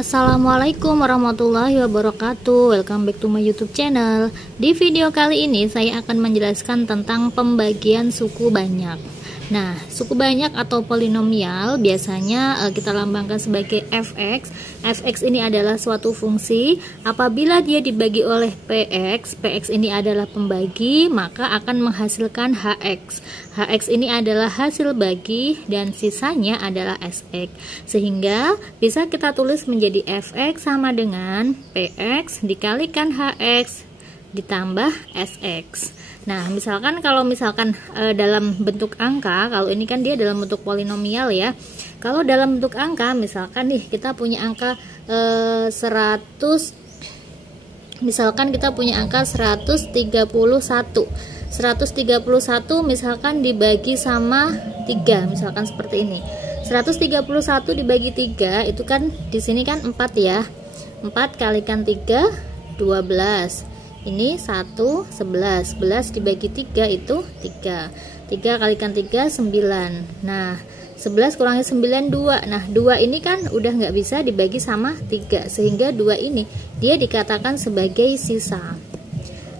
Assalamualaikum warahmatullahi wabarakatuh. Welcome back to my YouTube channel. Di video kali ini saya akan menjelaskan tentang pembagian suku banyak. Nah, suku banyak atau polinomial biasanya kita lambangkan sebagai fx. Fx ini adalah suatu fungsi. Apabila dia dibagi oleh px, px ini adalah pembagi, maka akan menghasilkan hx. Hx ini adalah hasil bagi dan sisanya adalah sx. Sehingga bisa kita tulis menjadi fx sama dengan px dikalikan hx ditambah sx. Nah, misalkan kalau dalam bentuk angka, kalau ini kan dia dalam bentuk polinomial ya. Kalau dalam bentuk angka, misalkan nih kita punya angka 100, misalkan kita punya angka 131. 131 misalkan dibagi sama 3, misalkan seperti ini. 131 dibagi 3 itu kan di sini kan 4 ya. 4 kalikan 3 12. Ini 1 11. 11 dibagi 3 itu 3. 3 kalikan 3 9. Nah, 11 kurangi 9 2. Nah, 2 ini kan udah nggak bisa dibagi sama 3, sehingga 2 ini dia dikatakan sebagai sisa.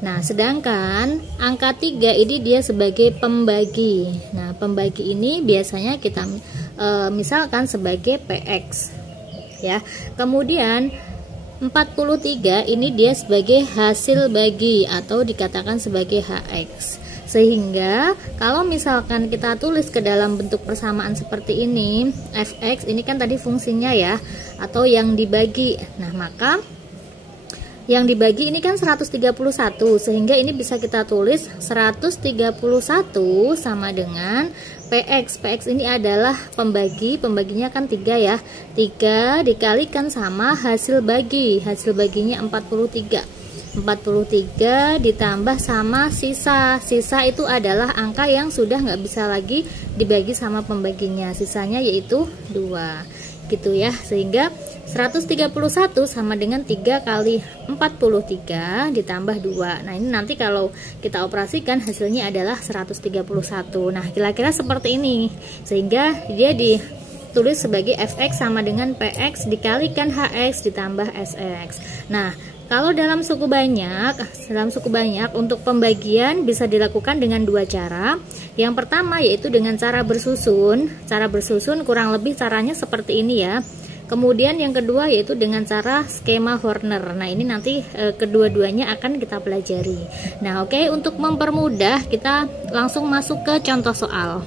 Nah, sedangkan angka 3 ini dia sebagai pembagi. Nah, pembagi ini biasanya kita misalkan sebagai px ya. Kemudian 43 ini dia sebagai hasil bagi atau dikatakan sebagai hx. Sehingga kalau misalkan kita tulis ke dalam bentuk persamaan seperti ini, fx ini kan tadi fungsinya ya, atau yang dibagi. Nah, maka yang dibagi ini kan 131, sehingga ini bisa kita tulis 131 sama dengan px. Px ini adalah pembagi, pembaginya kan 3 ya. 3 dikalikan sama hasil bagi. Hasil baginya 43. 43 ditambah sama sisa. Sisa itu adalah angka yang sudah nggak bisa lagi dibagi sama pembaginya. Sisanya yaitu 2. Gitu ya. Sehingga 131 sama dengan 3 kali 43 ditambah 2. Nah, ini nanti kalau kita operasikan hasilnya adalah 131. Nah, kira-kira seperti ini. Sehingga dia ditulis sebagai fx sama dengan px dikalikan hx ditambah sx. Nah, kalau dalam suku banyak untuk pembagian bisa dilakukan dengan 2 cara. Yang pertama yaitu dengan cara bersusun. Cara bersusun kurang lebih caranya seperti ini ya. Kemudian yang kedua yaitu dengan cara skema Horner. Nah, ini nanti kedua-duanya akan kita pelajari. Nah, oke, untuk mempermudah kita langsung masuk ke contoh soal.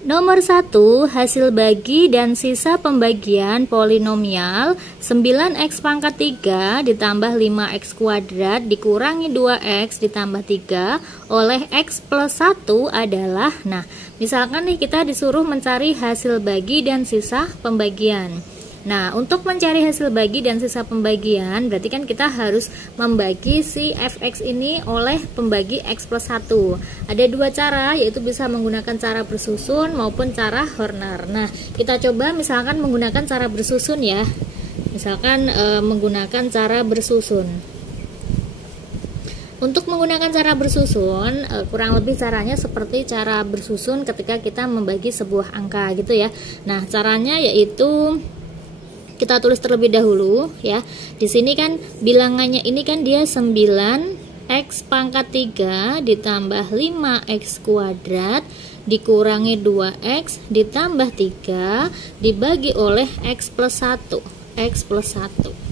Nomor 1, hasil bagi dan sisa pembagian polinomial 9x pangkat 3 ditambah 5x kuadrat dikurangi 2x ditambah 3 oleh x plus 1 adalah, nah, misalkan nih kita disuruh mencari hasil bagi dan sisa pembagian. Nah, untuk mencari hasil bagi dan sisa pembagian berarti kan kita harus membagi si fx ini oleh pembagi x plus 1. Ada 2 cara, yaitu bisa menggunakan cara bersusun maupun cara Horner. Nah, kita coba misalkan menggunakan cara bersusun ya. Misalkan menggunakan cara bersusun. Untuk menggunakan cara bersusun, kurang lebih caranya seperti cara bersusun ketika kita membagi sebuah angka gitu ya. Nah, caranya yaitu kita tulis terlebih dahulu ya. Di sini kan bilangannya ini kan dia 9x pangkat 3 ditambah 5x kuadrat dikurangi 2x ditambah 3 dibagi oleh x plus 1. X plus 1.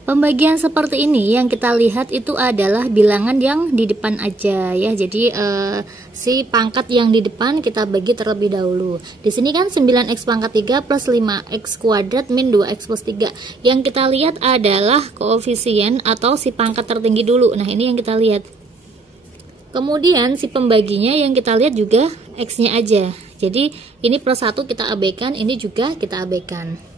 Pembagian seperti ini yang kita lihat itu adalah bilangan yang di depan aja ya. Jadi si pangkat yang di depan kita bagi terlebih dahulu. Di sini kan 9x pangkat 3 plus 5x kuadrat min 2x plus 3. Yang kita lihat adalah koefisien atau si pangkat tertinggi dulu. Nah, ini yang kita lihat. Kemudian si pembaginya yang kita lihat juga x-nya aja. Jadi ini plus 1 kita abaikan, ini juga kita abaikan.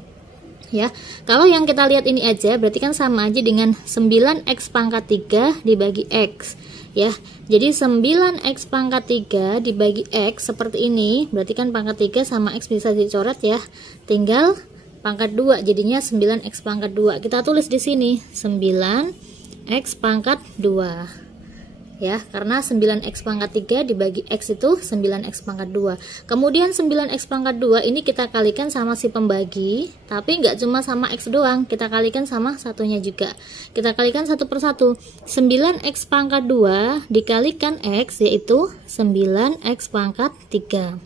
Ya, kalau yang kita lihat ini aja berarti kan sama aja dengan 9x pangkat 3 dibagi x ya. Jadi 9x pangkat 3 dibagi x seperti ini, berarti kan pangkat 3 sama x bisa dicoret ya. Tinggal pangkat 2 jadinya 9x pangkat 2. Kita tulis di sini 9x pangkat 2. ya, karena 9x pangkat 3 dibagi x itu 9x pangkat 2. Kemudian 9x pangkat 2 ini kita kalikan sama si pembagi, tapi nggak cuma sama x doang, kita kalikan sama satunya juga. Kita kalikan satu per satu. 9x pangkat 2 dikalikan x yaitu 9x pangkat 3.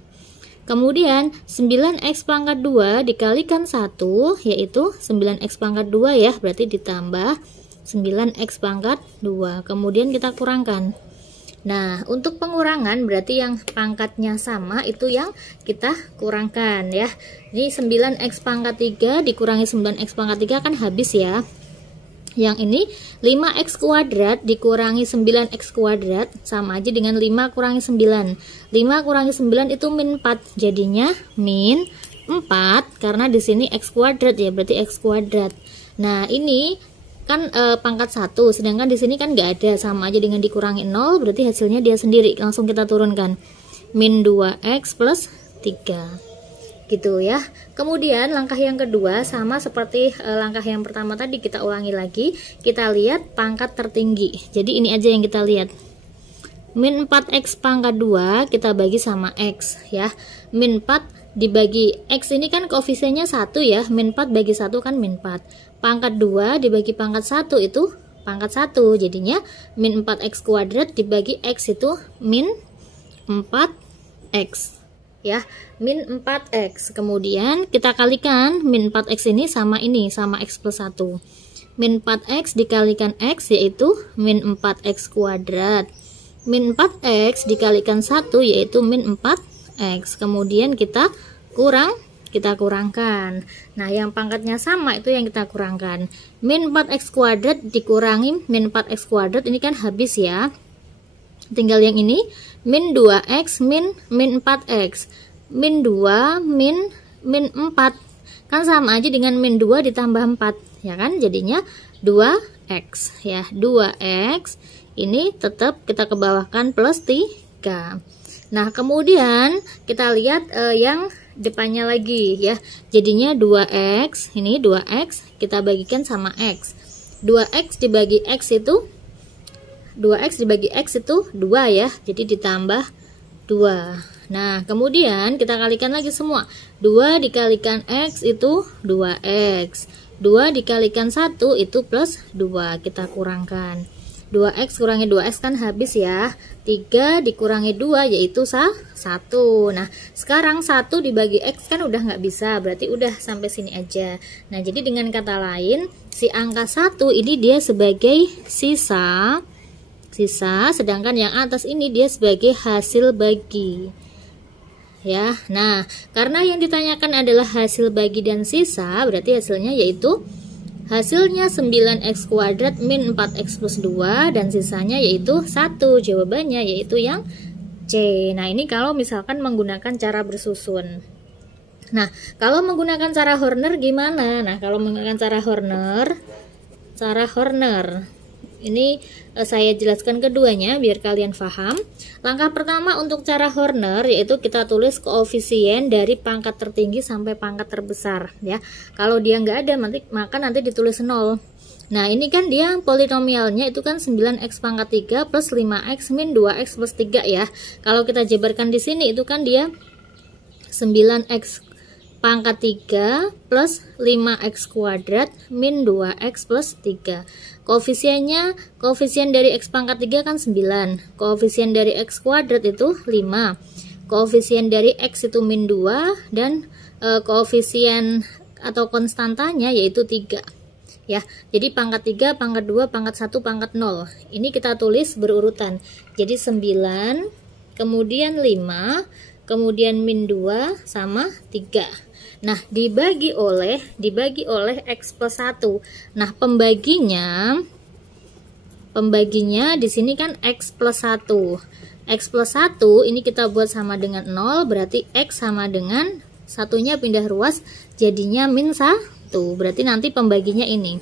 Kemudian 9x pangkat 2 dikalikan 1 yaitu 9x pangkat 2 ya, berarti ditambah 9x pangkat 2. Kemudian kita kurangkan. Nah, untuk pengurangan berarti yang pangkatnya sama itu yang kita kurangkan ya. Ini 9x pangkat 3 dikurangi 9x pangkat 3 kan habis ya. Yang ini 5x kuadrat dikurangi 9x kuadrat sama aja dengan 5 kurangi 9. 5 kurangi 9 itu min 4. Jadinya min 4 karena di sini x kuadrat ya, berarti x kuadrat. Nah, ini kan pangkat 1, sedangkan di sini kan nggak ada, sama aja dengan dikurangi 0, berarti hasilnya dia sendiri. Langsung kita turunkan. Min 2x plus 3. Gitu ya. Kemudian langkah yang kedua sama seperti langkah yang pertama tadi, kita ulangi lagi. Kita lihat pangkat tertinggi. Jadi ini aja yang kita lihat. Min 4x pangkat 2 kita bagi sama x ya. Min 4 dibagi x ini kan koefisiennya 1 ya. Min 4 bagi 1 kan min 4. Pangkat 2 dibagi pangkat 1 itu pangkat 1. Jadinya min 4x kuadrat dibagi x itu min 4x. Ya, min 4x. Kemudian kita kalikan min 4x ini sama x plus 1. Min 4x dikalikan x yaitu min 4x kuadrat. Min 4x dikalikan 1 yaitu min 4x. Kemudian kita kurangkan. Nah, yang pangkatnya sama itu yang kita kurangkan. Min 4x kuadrat dikurangi min 4x kuadrat ini kan habis ya. Tinggal yang ini min 2x min 4x. Min 2 min 4 kan sama aja dengan min 2 ditambah 4 ya kan, jadinya 2x ya. 2x ini tetap kita kebawahkan plus 3. Nah, kemudian kita lihat yang depannya lagi ya. Jadinya 2x, ini 2x kita bagikan sama x. 2x dibagi x itu 2 ya. Jadi ditambah 2. Nah, kemudian kita kalikan lagi semua. 2 dikalikan x itu 2x. 2 dikalikan 1 itu plus 2. Kita kurangkan. 2x kurangi 2x kan habis ya. 3 dikurangi 2 yaitu 1. Nah, sekarang 1 dibagi x kan udah nggak bisa, berarti udah sampai sini aja. Nah, jadi dengan kata lain, si angka 1 ini dia sebagai sisa, sedangkan yang atas ini dia sebagai hasil bagi. Ya. Nah, karena yang ditanyakan adalah hasil bagi dan sisa, berarti hasilnya yaitu hasilnya 9x kuadrat min 4x plus 2 dan sisanya yaitu 1. Jawabannya yaitu yang C. Nah, ini kalau misalkan menggunakan cara bersusun. Nah, kalau menggunakan cara Horner gimana? Nah, kalau menggunakan cara Horner ini saya jelaskan keduanya biar kalian paham. Langkah pertama untuk cara Horner yaitu kita tulis koefisien dari pangkat tertinggi sampai pangkat terbesar ya. Kalau dia nggak ada maka nanti ditulis 0. Nah, ini kan dia polinomialnya itu kan 9x pangkat 3 plus 5x min 2x plus 3 ya. Kalau kita jabarkan di sini itu kan dia 9x pangkat 3 plus 5x kuadrat min 2x plus 3. Koefisien dari x pangkat 3 kan 9. Koefisien dari x kuadrat itu 5. Koefisien dari x itu min 2 dan koefisien atau konstantanya yaitu 3. Ya, jadi pangkat 3, pangkat 2, pangkat 1, pangkat 0. Ini kita tulis berurutan. Jadi 9, kemudian 5, kemudian min 2 sama 3. Nah, dibagi oleh x plus 1. Nah, pembaginya di sini kan x plus 1. X plus 1 ini kita buat sama dengan 0, berarti x sama dengan satunya pindah ruas jadinya min 1. Berarti nanti pembaginya ini.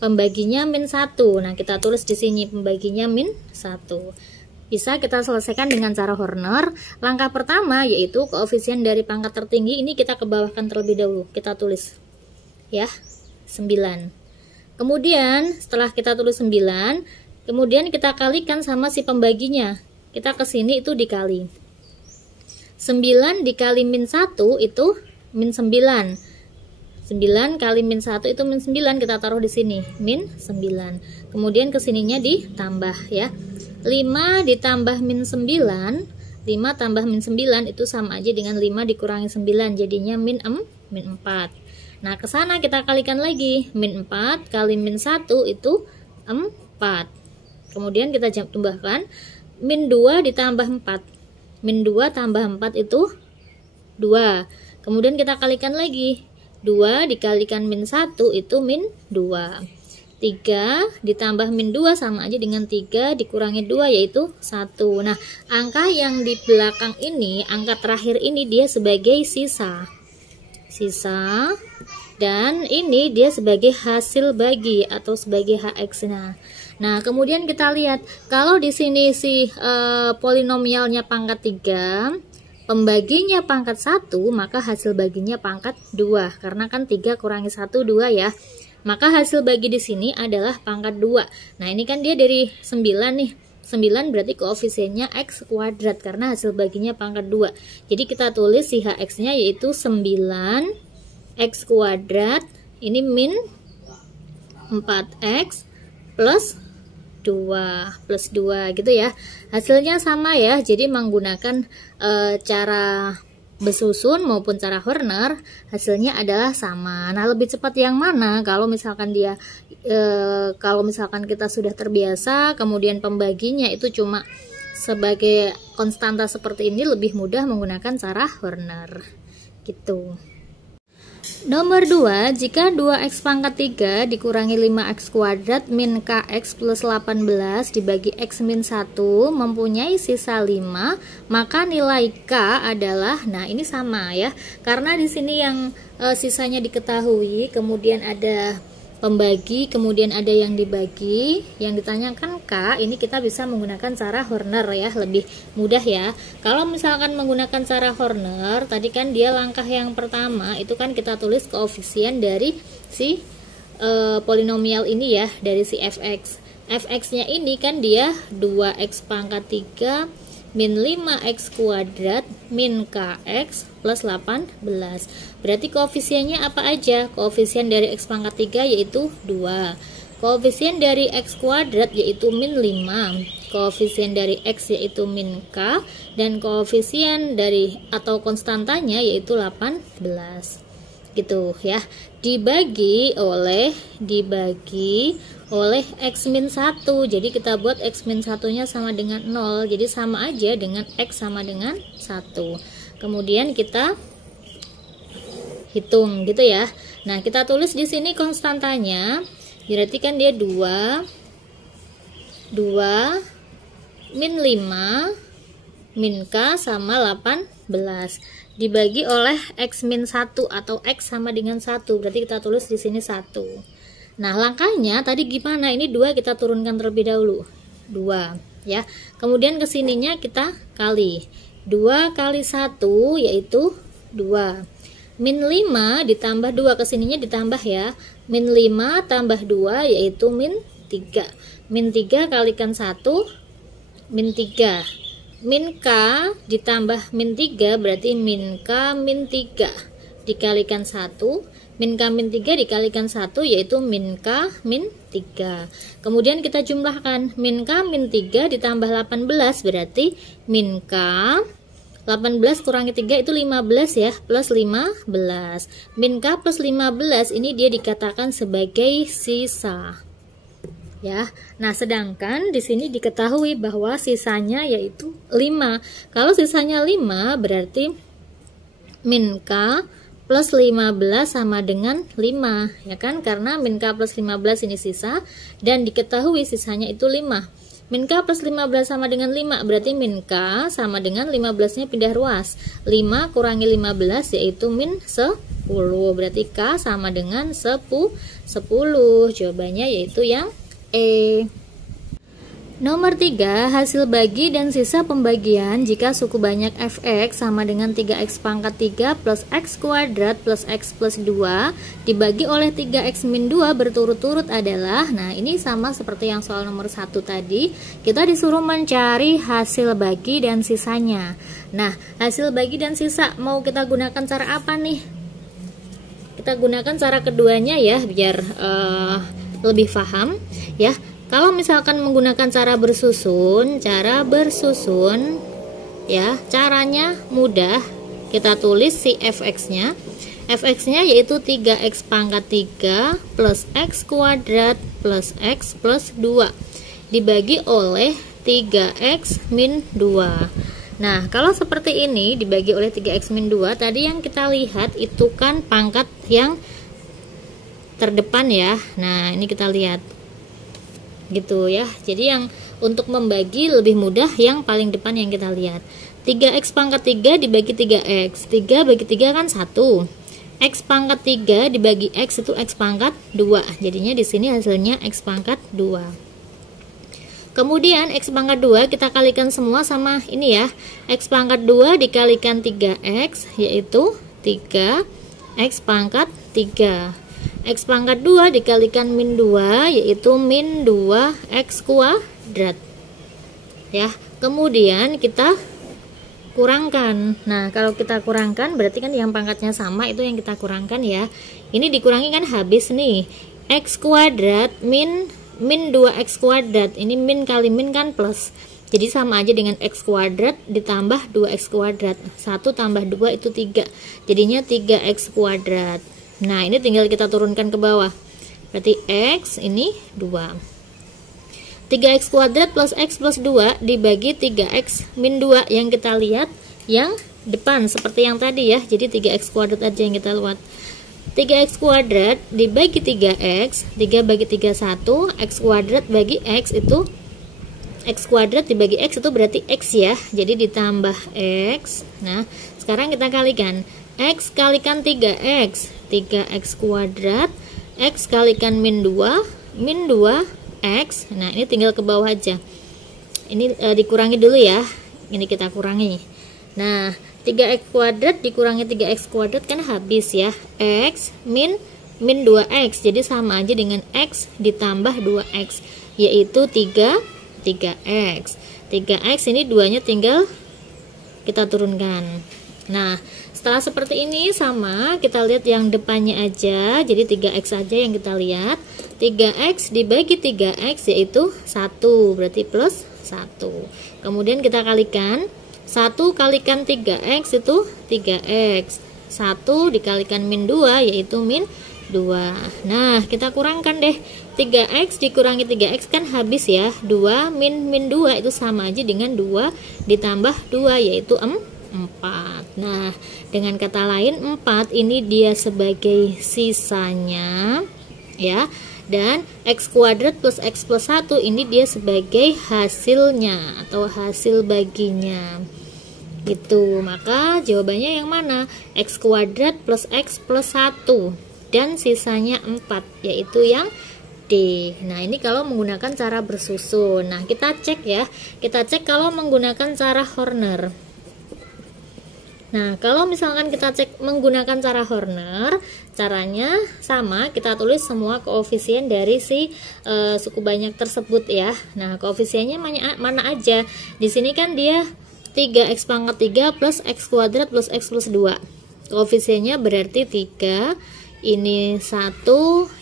Pembaginya min 1. Nah, kita tulis di sini pembaginya min 1. Bisa kita selesaikan dengan cara Horner. Langkah pertama yaitu koefisien dari pangkat tertinggi ini kita kebawahkan terlebih dahulu. Kita tulis ya 9. Kemudian setelah kita tulis 9, Kemudian kita kalikan sama si pembaginya. Kita ke sini itu dikali. 9 dikali min 1 itu min 9. 9 kali min 1 itu min 9, kita taruh di sini, min 9. Kemudian ke sininya ditambah ya. 5 ditambah min 9, 5 tambah min 9 itu sama aja dengan 5 dikurangi 9, jadinya min 4. Nah, ke sana kita kalikan lagi. Min 4 kali min 1 itu 4. Kemudian kita tambahkan min 2 ditambah 4. Min 2 tambah 4 itu 2. Kemudian kita kalikan lagi. 2 dikalikan min 1 itu min 2. 3 ditambah min 2 sama aja dengan 3 dikurangi 2 yaitu 1. Nah, angka yang di belakang ini, angka terakhir ini dia sebagai sisa. Dan ini dia sebagai hasil bagi atau sebagai HX-nya. Nah, kemudian kita lihat kalau di sini si polinomialnya pangkat 3, pembaginya pangkat 1, maka hasil baginya pangkat 2. Karena kan 3 kurangi 1 2 ya. Maka hasil bagi di sini adalah pangkat 2. Nah, ini kan dia dari 9 nih. 9 berarti koefisiennya X kuadrat karena hasil baginya pangkat 2. Jadi kita tulis si HX-nya yaitu 9 X kuadrat, ini min 4X plus 2 gitu ya. Hasilnya sama ya, jadi menggunakan cara besusun maupun cara Horner, hasilnya adalah sama. Nah, lebih cepat yang mana? Kalau misalkan kalau misalkan kita sudah terbiasa, kemudian pembaginya itu cuma sebagai konstanta seperti ini, lebih mudah menggunakan cara Horner gitu. Nomor 2, jika 2x pangkat 3 dikurangi 5x kuadrat min kx plus 18 dibagi x min 1 mempunyai sisa 5, maka nilai k adalah, nah ini sama ya, karena di sini yang sisanya diketahui, kemudian ada pembagi, kemudian ada yang dibagi, yang ditanyakan k, ini kita bisa menggunakan cara Horner ya, lebih mudah ya. Kalau misalkan menggunakan cara Horner, tadi kan dia langkah yang pertama itu kan kita tulis koefisien dari si polinomial ini ya, dari si fx. Fx-nya ini kan dia 2x pangkat 3 min 5x kuadrat min kx plus 18. Berarti koefisiennya apa aja? Koefisien dari x pangkat 3 yaitu 2. Koefisien dari x kuadrat yaitu min 5. Koefisien dari x yaitu min k. Dan koefisien dari atau konstantanya yaitu 18. Gitu ya. Dibagi oleh x min 1. Jadi kita buat x min 1 nya sama dengan 0. Jadi sama aja dengan x sama dengan 1. Kemudian kita hitung gitu ya. Nah, kita tulis di sini konstantanya. Berarti kan dia 2 min 5 min k sama 18 dibagi oleh x min 1 atau x sama dengan 1. Berarti kita tulis di sini 1. Nah, langkahnya tadi gimana? Ini 2 kita turunkan terlebih dahulu. 2 ya. Kemudian kesininya kita kali. 2 kali 1 yaitu 2. Min 5 ditambah 2, kesininya ditambah ya. Min 5 tambah 2 yaitu min 3. Min 3 kalikan 1 min 3. Min k ditambah min 3 berarti min k min 3 dikalikan 1. Min k min 3 dikalikan 1 yaitu min k min 3. Kemudian kita jumlahkan. Min k min 3 ditambah 18 berarti min k 18 kurangi 3 itu 15 ya, plus 15. Min k plus 15 ini dia dikatakan sebagai sisa. Ya. Nah, sedangkan di sini diketahui bahwa sisanya yaitu 5. Kalau sisanya 5 berarti min k plus 15 sama dengan 5, ya kan? Karena min k plus 15 ini sisa dan diketahui sisanya itu 5. Min k plus 15 sama dengan 5 berarti min k sama dengan 15 nya pindah ruas. 5 kurangi 15 yaitu min 10. Berarti k sama dengan 10. Jawabannya yaitu yang E. Nomor 3, hasil bagi dan sisa pembagian jika suku banyak fx sama dengan 3x pangkat 3 plus x kuadrat plus x plus 2 dibagi oleh 3x min 2 berturut-turut adalah, nah ini sama seperti yang soal nomor 1 tadi, kita disuruh mencari hasil bagi dan sisanya. Nah, hasil bagi dan sisa mau kita gunakan cara apa nih? Kita gunakan cara keduanya ya, biar lebih paham ya. Kalau misalkan menggunakan cara bersusun ya, caranya mudah. Kita tulis si fx-nya. Fx-nya yaitu 3x pangkat 3 plus x kuadrat plus x plus 2 dibagi oleh 3x min 2. Nah, kalau seperti ini dibagi oleh 3x min 2, tadi yang kita lihat itu kan pangkat yang terdepan ya. Nah, ini kita lihat gitu ya. Jadi yang untuk membagi lebih mudah yang paling depan yang kita lihat. 3x pangkat 3 dibagi 3x. 3 bagi 3 kan 1. X pangkat 3 dibagi x itu x pangkat 2. Jadinya di sini hasilnya x pangkat 2. Kemudian x pangkat 2 kita kalikan semua sama ini ya. X pangkat 2 dikalikan 3x yaitu 3x pangkat 3. X pangkat 2 dikalikan min 2 yaitu min 2x kuadrat ya. Kemudian kita kurangkan. Nah, kalau kita kurangkan berarti kan yang pangkatnya sama itu yang kita kurangkan ya. Ini dikurangi kan habis nih. X kuadrat min 2x kuadrat. Ini min kali min kan plus. Jadi sama aja dengan x kuadrat ditambah 2x kuadrat. 1 tambah 2 itu 3. Jadinya 3x kuadrat. Nah, ini tinggal kita turunkan ke bawah. Berarti x ini 2. 3x kuadrat plus x plus 2 dibagi 3x min 2 yang kita lihat yang depan seperti yang tadi ya. Jadi 3x kuadrat aja yang kita lihat. 3x kuadrat dibagi 3x, 3 bagi 3 1, x kuadrat bagi x itu x kuadrat dibagi x itu berarti x ya. Jadi ditambah x. Nah, sekarang kita kalikan. X kalikan 3x, 3x kuadrat, x kalikan min 2 x. Nah, ini tinggal ke bawah aja. Ini dikurangi dulu ya. Ini kita kurangi. Nah, 3x kuadrat dikurangi 3x kuadrat kan habis ya. X min 2x. Jadi sama aja dengan x ditambah 2x yaitu 3x. 3x ini 2-nya tinggal kita turunkan. Nah, setelah seperti ini sama, kita lihat yang depannya aja. Jadi 3x aja yang kita lihat. 3x dibagi 3x yaitu 1, berarti plus 1. Kemudian kita kalikan. 1 kalikan 3x itu 3x. 1 dikalikan min 2 yaitu min 2. Nah, kita kurangkan deh. 3x dikurangi 3x kan habis ya. 2 min 2 itu sama aja dengan 2 ditambah 2 yaitu 4. Nah, dengan kata lain 4 ini dia sebagai sisanya ya. Dan x kuadrat plus x plus 1 ini dia sebagai hasilnya atau hasil baginya. Gitu. Maka jawabannya yang mana? X kuadrat plus x plus 1 dan sisanya 4 yaitu yang D. Nah, ini kalau menggunakan cara bersusun. Nah, kita cek ya. Kita cek kalau menggunakan cara Horner. Nah, kalau misalkan kita cek menggunakan cara Horner, caranya sama, kita tulis semua koefisien dari si suku banyak tersebut ya. Nah, koefisiennya mana aja? Di sini kan dia 3x pangkat 3 plus x kuadrat plus x plus 2. Koefisiennya berarti 3, ini 1,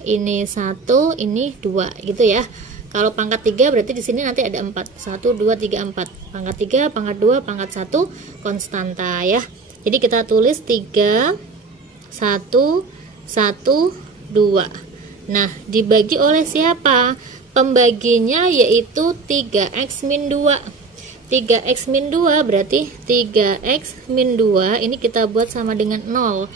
ini 1, ini 2 gitu ya. Kalau pangkat 3 berarti di sini nanti ada 4. 1 2 3 4. Pangkat 3, pangkat 2, pangkat 1 konstanta ya. Jadi kita tulis 3 1 1 2. Nah, dibagi oleh siapa? Pembaginya yaitu 3x min 2. 3x min 2 berarti 3x min 2 ini kita buat sama dengan 0.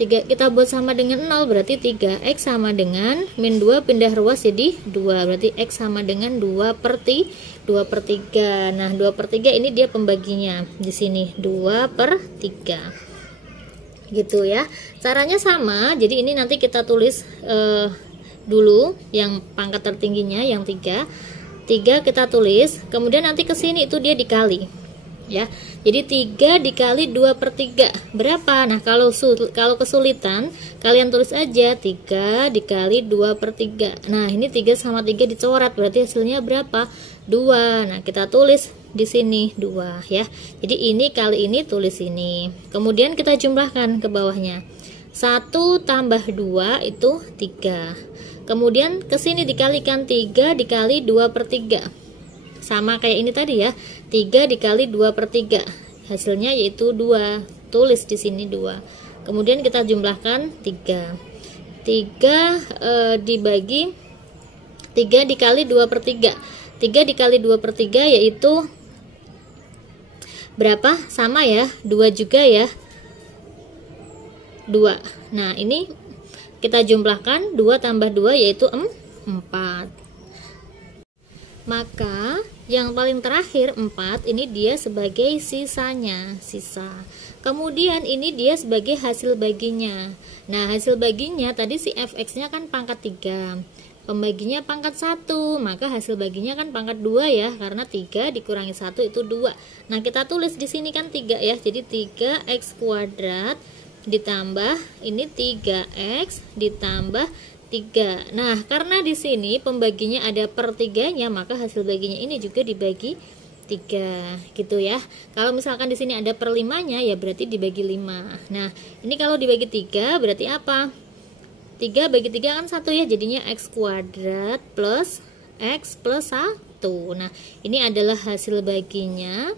Kita buat sama dengan 0 berarti 3x sama dengan min 2 pindah ruas jadi 2. Berarti x sama dengan 2/3. Nah, 2/3 ini dia pembaginya. Di sini 2/3. Gitu ya. Caranya sama. Jadi ini nanti kita tulis dulu yang pangkat tertingginya yang 3. 3 kita tulis, kemudian nanti ke sini itu dia dikali ya. Jadi 3 dikali 2/3 berapa? Nah, kalau kesulitan kalian tulis aja 3 dikali 2/3. Nah, ini 3 sama 3 dicoret, berarti hasilnya berapa? 2. Nah, kita tulis di sini 2 ya. Jadi ini kali ini tulis ini. Kemudian kita jumlahkan ke bawahnya. 1 tambah 2 itu 3. Kemudian ke sini dikalikan 3 dikali 2/3. Sama kayak ini tadi ya. 3 dikali 2/3. Hasilnya yaitu 2. Tulis di sini 2. Kemudian kita jumlahkan 3. 3 dibagi 3 dikali 2/3. 3 dikali 2/3 yaitu berapa? Sama ya, 2 juga ya, 2. Nah, ini kita jumlahkan 2 tambah 2 yaitu 4. Maka yang paling terakhir 4 ini dia sebagai sisanya, sisa. Kemudian ini dia sebagai hasil baginya. Nah, hasil baginya tadi si fx-nya kan pangkat 3. Pembaginya pangkat 1, maka hasil baginya kan pangkat 2 ya, karena 3 dikurangi 1 itu 2. Nah, kita tulis di sini kan 3 ya. Jadi 3x kuadrat ditambah ini 3x ditambah 3. Nah, karena di sini pembaginya ada per 3-nya, maka hasil baginya ini juga dibagi 3 gitu ya. Kalau misalkan di sini ada per 5-nya ya berarti dibagi 5. Nah, ini kalau dibagi 3 berarti apa? 3 bagi 3 kan 1 ya, jadinya x kuadrat plus x plus 1. Nah, ini adalah hasil baginya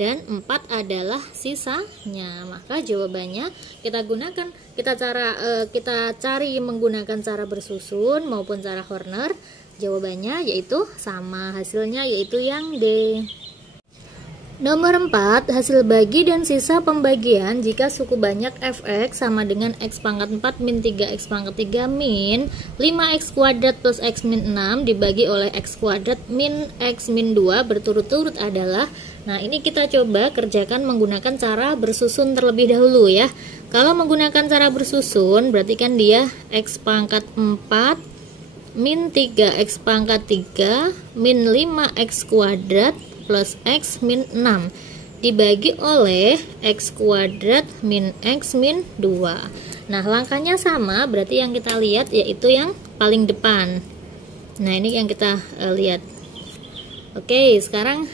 dan 4 adalah sisanya. Maka jawabannya kita gunakan, kita cari menggunakan cara bersusun maupun cara Horner. Jawabannya yaitu sama, hasilnya yaitu yang D. Nomor 4, hasil bagi dan sisa pembagian jika suku banyak fx sama dengan x pangkat 4 min 3x pangkat 3 min 5x kuadrat plus x min 6 dibagi oleh x kuadrat min x min 2 berturut-turut adalah. Nah, ini kita coba kerjakan menggunakan cara bersusun terlebih dahulu ya. Kalau menggunakan cara bersusun berarti kan dia x pangkat 4 min 3x pangkat 3 min 5x kuadrat plus x min 6 dibagi oleh x kuadrat min x min 2. Nah, langkahnya sama, berarti yang kita lihat yaitu yang paling depan. Nah, ini yang kita lihat. Oke, sekarang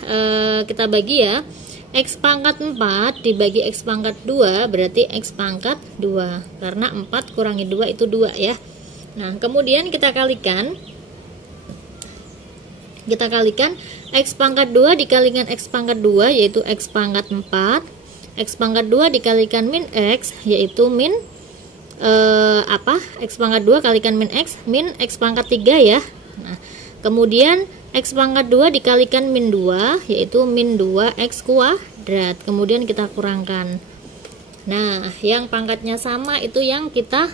kita bagi ya. X pangkat 4 dibagi x pangkat 2 berarti x pangkat 2, karena 4 kurangi 2 itu 2 ya. Nah, kemudian kita kalikan x pangkat 2 dikalikan x pangkat 2 yaitu x pangkat 4. X pangkat 2 dikalikan min x yaitu min x pangkat 2 kalikan min x pangkat 3 ya. Nah, kemudian x pangkat 2 dikalikan min 2 yaitu min 2x kuadrat. Kemudian kita kurangkan. Nah, yang pangkatnya sama itu yang kita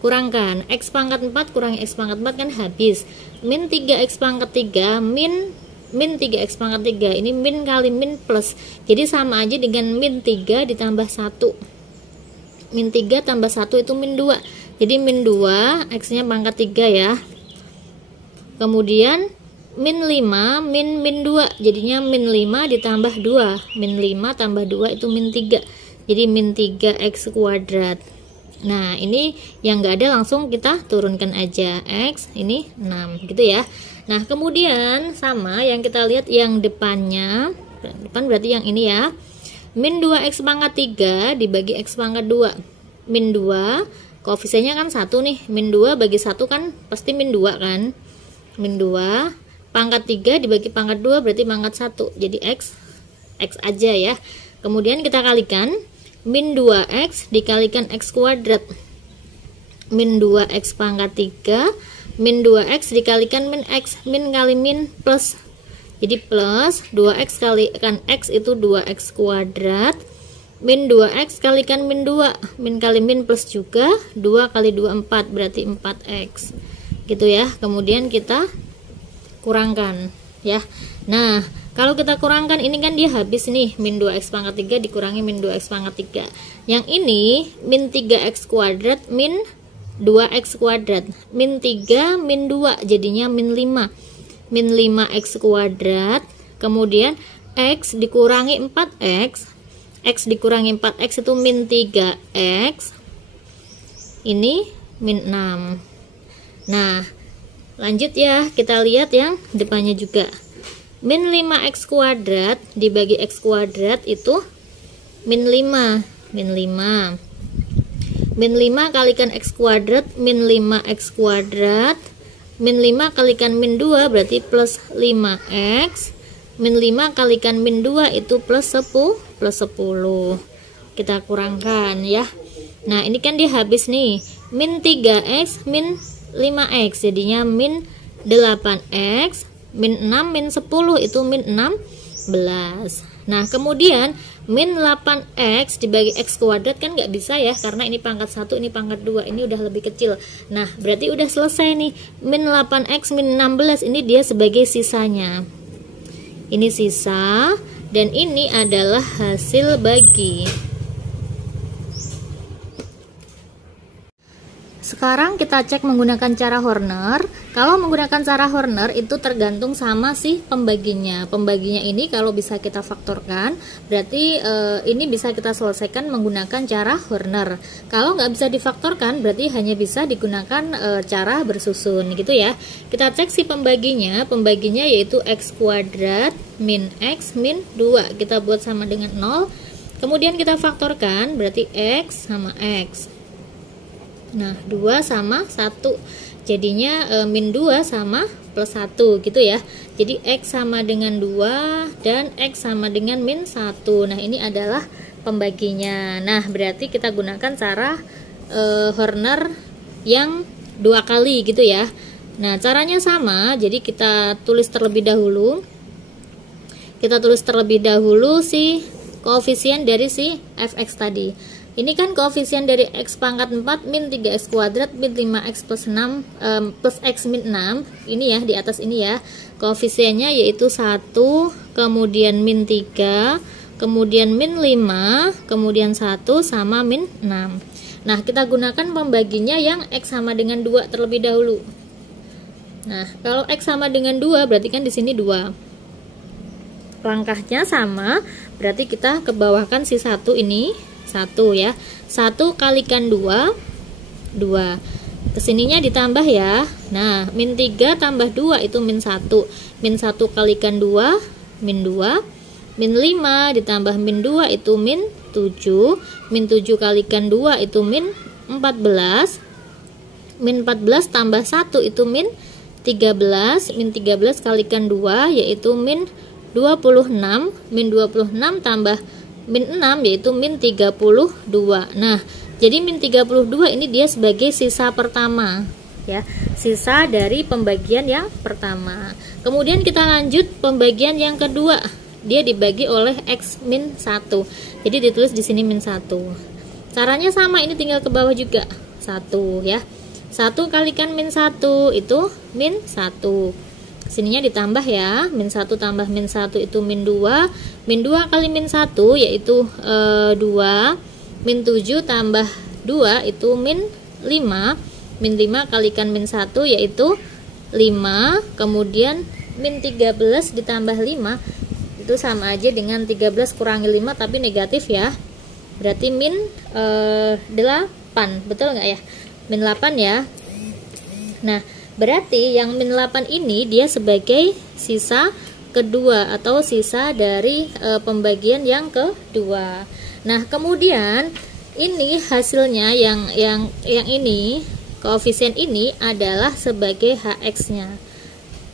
kurangkan. X pangkat 4 kurangi x pangkat 4 kan habis. Min 3x pangkat 3 min 3x pangkat 3. Ini min kali min plus. Jadi sama aja dengan min 3 ditambah 1. Min 3 tambah 1 itu min 2. Jadi min 2 x-nya pangkat 3 ya. Kemudian min 5 min 2. Jadinya min 5 ditambah 2. Min 5 tambah 2 itu min 3. Jadi min 3x kuadrat. Nah, ini yang enggak ada langsung kita turunkan aja. X ini 6 gitu ya. Nah, kemudian sama yang kita lihat yang depannya. Depan berarti yang ini ya. Min 2x pangkat 3 dibagi x pangkat 2. Min 2, koefisiennya kan 1 nih. Min 2 bagi 1 kan pasti min 2 kan. Min 2, pangkat 3 dibagi pangkat 2 berarti pangkat 1. Jadi x aja ya. Kemudian kita kalikan. Min 2x dikalikan x kuadrat. Min 2x pangkat 3 min 2x dikalikan min x, min kali min plus, jadi plus 2x kalikan x itu 2x kuadrat, min 2x kalikan min 2, min kali min plus juga, 2 kali 2 4 berarti 4x gitu ya. Kemudian kita kurangkan ya. Nah, kalau kita kurangkan ini kan dia habis nih, min 2x pangkat 3 dikurangi min 2x pangkat 3. Yang ini min 3x kuadrat min 2x kuadrat. Min 3 min 2 jadinya min 5. Min 5x kuadrat. Kemudian x dikurangi 4x. X dikurangi 4x itu min 3x. Ini min 6. Nah, lanjut ya, kita lihat yang depannya juga. Min 5x kuadrat dibagi x kuadrat itu min 5. Min 5. Min 5 kalikan x kuadrat, min 5x kuadrat. Min 5 kalikan min 2 berarti plus 5x. Min 5 kalikan min 2 itu plus 10. Kita kurangkan ya. Nah, ini kan dia habis nih. Min 3x min 5x jadinya min 8x. Min 6 min 10 itu min 16. Nah, kemudian min 8x dibagi x kuadrat kan nggak bisa ya, karena ini pangkat 1, ini pangkat 2, ini udah lebih kecil. Nah, berarti udah selesai nih. Min 8x min 16 ini dia sebagai sisanya. Ini sisa, dan ini adalah hasil bagi. Sekarang kita cek menggunakan cara Horner. Kalau menggunakan cara Horner itu tergantung sama si pembaginya. Pembaginya ini kalau bisa kita faktorkan, berarti ini bisa kita selesaikan menggunakan cara Horner. Kalau nggak bisa difaktorkan, berarti hanya bisa digunakan cara bersusun gitu ya. Kita cek si pembaginya. Pembaginya yaitu x kuadrat min x min 2. Kita buat sama dengan 0. Kemudian kita faktorkan, berarti x sama x. Nah, 2 sama 1. Jadinya min 2 sama plus 1 gitu ya. Jadi x sama dengan 2 dan x sama dengan min 1. Nah, ini adalah pembaginya. Nah, berarti kita gunakan cara Horner yang 2 kali gitu ya. Nah, caranya sama. Jadi kita tulis terlebih dahulu. Kita tulis terlebih dahulu si koefisien dari si fx tadi. Ini kan koefisien dari x pangkat 4 min 3x kuadrat min 5x plus 6 plus x min 6. Ini ya, di atas ini ya. Koefisiennya yaitu 1, kemudian min 3, kemudian min 5, kemudian 1 sama min 6. Nah, kita gunakan pembaginya yang x sama dengan 2 terlebih dahulu. Nah, kalau x sama dengan 2 berarti kan di sini 2. Langkahnya sama, berarti kita ke bawahkan si 1 ini. 1 ya, 1 kalikan 2 kesininya ditambah ya. Nah, min 3 tambah 2 itu min 1. Min 1 kalikan 2 min 2. Min 5 ditambah min 2 itu min 7. Min 7 kalikan 2 itu min 14. Min 14 tambah 1 itu min 13. Min 13 kalikan 2 yaitu min 26. Min 26 tambah min 6 yaitu min 32. Nah, jadi min 32 ini dia sebagai sisa pertama ya. Sisa dari pembagian yang pertama. Kemudian kita lanjut pembagian yang kedua. Dia dibagi oleh x min 1. Jadi ditulis di sini min 1. Caranya sama, ini tinggal ke bawah juga. 1 ya. 1 kalikan min 1 itu min 1. Sininya ditambah ya, min 1 tambah min 1 itu min 2. Min 2 kali min 1 yaitu 2. Min 7 tambah 2 itu min 5. Min 5 kalikan min 1 yaitu 5. Kemudian min 13 ditambah 5 itu sama aja dengan 13 kurangi 5 tapi negatif ya. Berarti min 8, betul nggak ya? Min 8 ya. Nah, berarti yang min 8 ini dia sebagai sisa kedua atau sisa dari pembagian yang kedua. Nah, kemudian ini hasilnya yang ini, koefisien ini adalah sebagai hx-nya.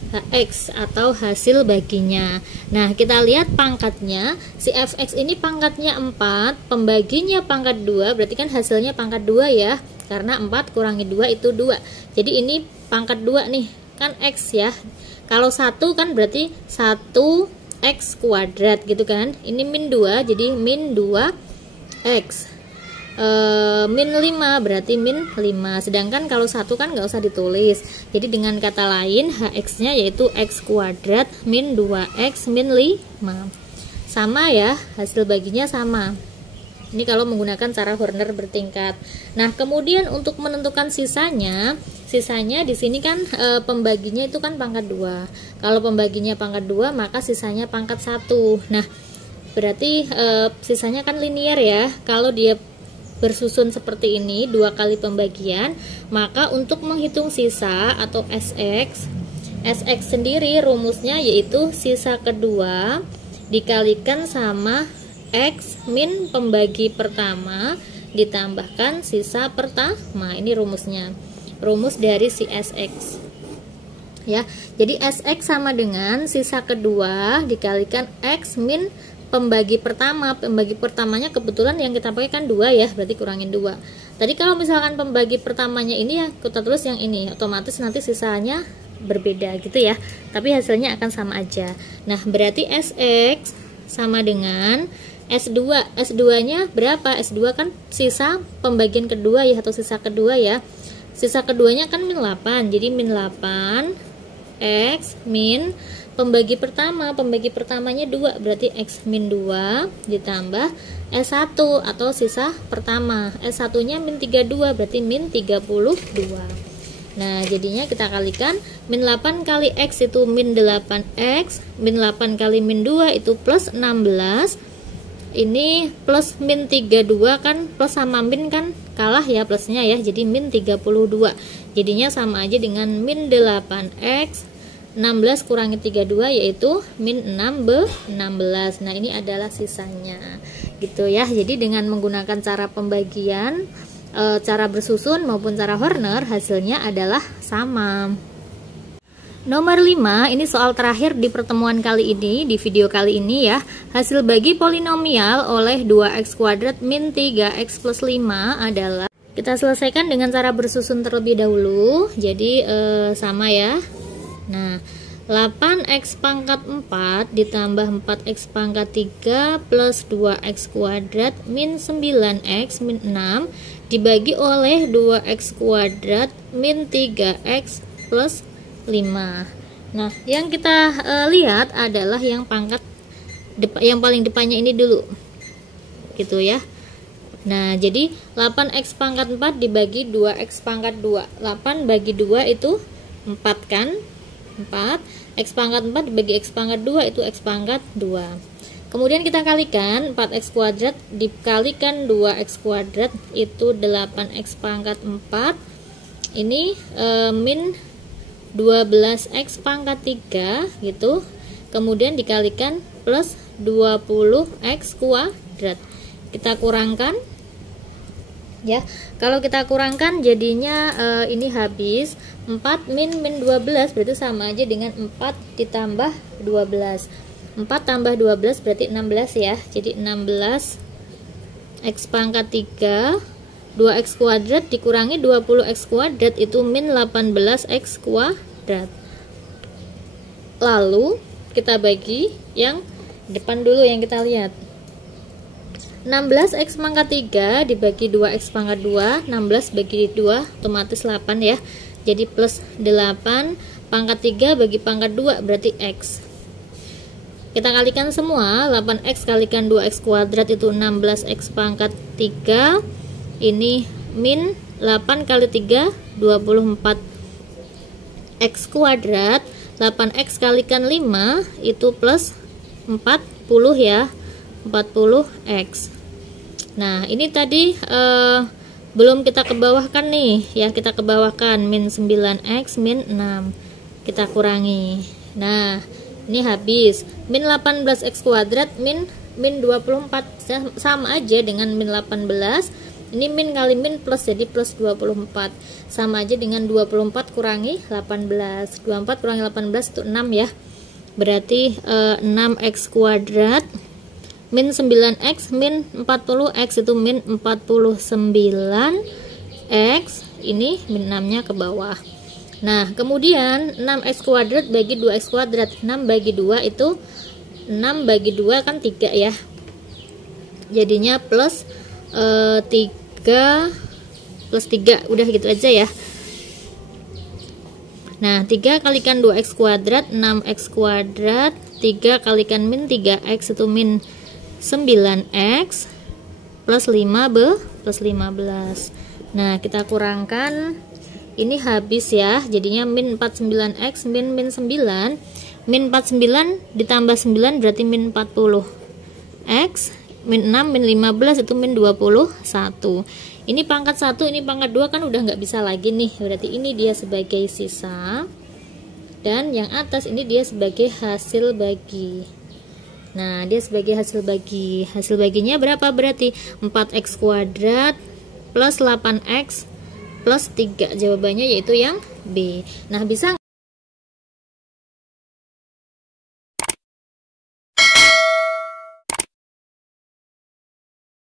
Hx atau hasil baginya. Nah, kita lihat pangkatnya. Si fx ini pangkatnya 4, pembaginya pangkat 2, berarti kan hasilnya pangkat 2 ya. Karena 4 kurangi 2 itu 2. Jadi ini pangkat 2 nih, kan x ya. Kalau 1 kan berarti 1x kuadrat gitu kan. Ini min 2, jadi min 2x. Min 5 berarti min 5. Sedangkan kalau 1 kan nggak usah ditulis. Jadi dengan kata lain hx-nya yaitu x kuadrat min 2x min 5. Sama ya, hasil baginya sama. Ini kalau menggunakan cara Horner bertingkat. Nah, kemudian untuk menentukan sisanya di sini kan pembaginya itu kan pangkat 2. Kalau pembaginya pangkat 2, maka sisanya pangkat 1. Nah, berarti sisanya kan linear ya. Kalau dia bersusun seperti ini, 2 kali pembagian, maka untuk menghitung sisa atau SX sendiri rumusnya yaitu sisa kedua dikalikan sama X min pembagi pertama ditambahkan sisa pertama. Ini rumusnya, rumus dari si SX ya. Jadi SX sama dengan sisa kedua dikalikan X min pembagi pertama. Pembagi pertamanya kebetulan yang kita pakai kan 2 ya, berarti kurangin 2. Tadi kalau misalkan pembagi pertamanya ini ya kita tulis yang ini, otomatis nanti sisanya berbeda gitu ya, tapi hasilnya akan sama aja. Nah, berarti SX sama dengan S2. S2 nya berapa? S2 kan sisa pembagian kedua ya, atau sisa kedua ya. Sisa keduanya kan min 8, jadi min 8 X min pembagi pertamanya 2, berarti X min 2 ditambah S1 atau sisa pertama. S1 nya min 32, berarti min 32. Nah, jadinya kita kalikan min 8 kali X itu min 8X, min 8 kali min 2 itu plus 16. Ini plus min 32 kan, plus sama min kan kalah ya plusnya ya, jadi min 32. Jadinya sama aja dengan min 8X 16 kurangi 32 yaitu min 16. Nah, ini adalah sisanya gitu ya. Jadi dengan menggunakan cara pembagian, cara bersusun maupun cara Horner, hasilnya adalah sama. Nomor 5, ini soal terakhir di pertemuan kali ini, di video kali ini ya. Hasil bagi polinomial oleh 2x kuadrat min 3x plus 5 adalah, kita selesaikan dengan cara bersusun terlebih dahulu. Jadi sama ya. Nah, 8x pangkat 4 ditambah 4x pangkat 3 plus 2x kuadrat min 9x min 6 dibagi oleh 2x kuadrat min 3x plus 5. Nah, yang kita lihat adalah yang pangkat yang paling depannya ini dulu gitu ya. Nah, jadi 8x pangkat 4 dibagi 2x pangkat 2. 8 bagi 2 itu 4 kan? 4. X pangkat 4 dibagi X pangkat 2 itu X pangkat 2. Kemudian kita kalikan 4x kuadrat dikalikan 2x kuadrat itu 8x pangkat 4. Ini min 12x pangkat 3 gitu. Kemudian dikalikan plus 20x kuadrat. Kita kurangkan ya. Kalau kita kurangkan jadinya ini habis 4 min 12 berarti sama aja dengan 4 ditambah 12. 4 tambah 12 berarti 16 ya. Jadi 16 x pangkat 3 2x kuadrat dikurangi 20x kuadrat itu min 18x kuadrat. Lalu kita bagi yang depan dulu yang kita lihat. 16x pangkat 3 dibagi 2x pangkat 2, 16 bagi 2 otomatis 8 ya. Jadi plus 8 pangkat 3 bagi pangkat 2 berarti x. Kita kalikan semua, 8x kalikan 2x kuadrat itu 16x pangkat 3. Ini min 8 kali 3 24 x kuadrat. 8x kalikan 5 itu plus 40 ya, 40x. Nah, ini tadi belum kita kebawahkan nih ya, kita kebawahkan min 9x min 6 kita kurangi. Nah, ini habis min 18x kuadrat min 24 sama aja dengan min 18. Ini min kali min plus jadi plus 24 sama aja dengan 24 kurangi 18. 24 kurangi 18 itu 6 ya. Berarti 6x kuadrat min 9x min 40x itu min 49x. Ini min 6 nya ke bawah. Nah, kemudian 6x kuadrat bagi 2x kuadrat. 6 bagi 2 itu 6 bagi 2 kan 3 ya. Jadinya plus 3 plus 3, udah gitu aja ya. Nah, 3 kalikan 2x kuadrat 6x kuadrat, 3 kalikan min 3x itu min 9x plus 15. Nah, kita kurangkan, ini habis ya, jadinya min 49x min 9. Min 49 ditambah 9 berarti min 40x, min 6 min 15 itu min 21. Ini pangkat 1, ini pangkat 2 kan udah nggak bisa lagi nih, berarti ini dia sebagai sisa, dan yang atas ini dia sebagai hasil bagi. Nah, dia sebagai hasil bagi. Hasil baginya berapa? Berarti 4x kuadrat plus 8x plus 3. Jawabannya yaitu yang B. Nah, bisa